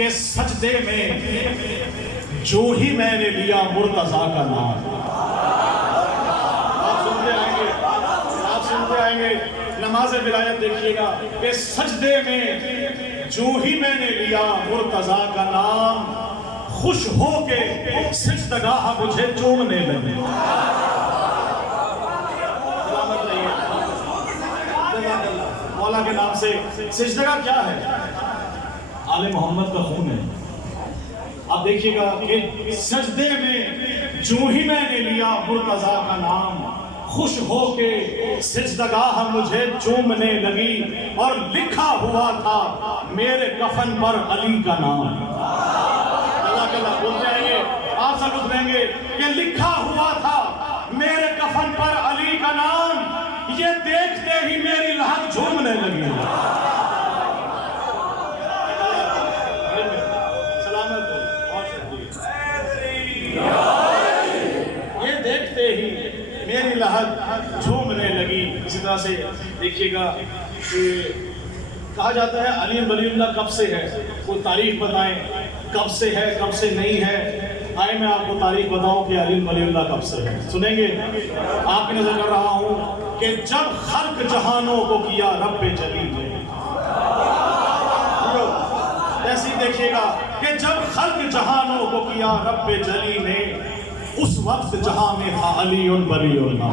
के सजदे में जो ही मैंने लिया मुर्तजा का नाम। आप सुनते आएंगे नमाज विलायत देखिएगा कि सजदे में जो ही मैंने लिया मुर्तजा का नाम, खुश हो के सिजदगाह मुझे चूमने लगे। मौला के नाम से सिजदगाह क्या है? आले मोहम्मद का खून है। आप देखिएगा कि सजदे में जो ही मैंने लिया मुर्तजा का नाम, खुश हो के सिजदगाह मुझे चूमने लगी और लिखा हुआ था मेरे कफन पर अली का नाम। अल्लाह अल्लाह बोलते आएंगे, आप सब उतरेंगे कि लिखा हुआ था मेरे कफन पर अली का नाम, ये देखते ही मेरी लहर झूमने लगी। ये देखते ही मेरी लहर झूमने लगी। इसी तरह से देखिएगा कि कहा जाता है अली वलीउल्लाह कब से है, कोई तारीख बताएं कब से है कब से नहीं है। आए मैं आपको तारीख बताऊं कि अली वलीउल्लाह कब से है। सुनेंगे, आपकी नजर कर रहा हूं कि जब खल्क जहानों को किया रब्बे जलील ने। ऐसे देखिएगा कि जब खल्क जहानों को किया रब्बे जलील ने, उस वक्त जहां में था अली वलीउल्लाह।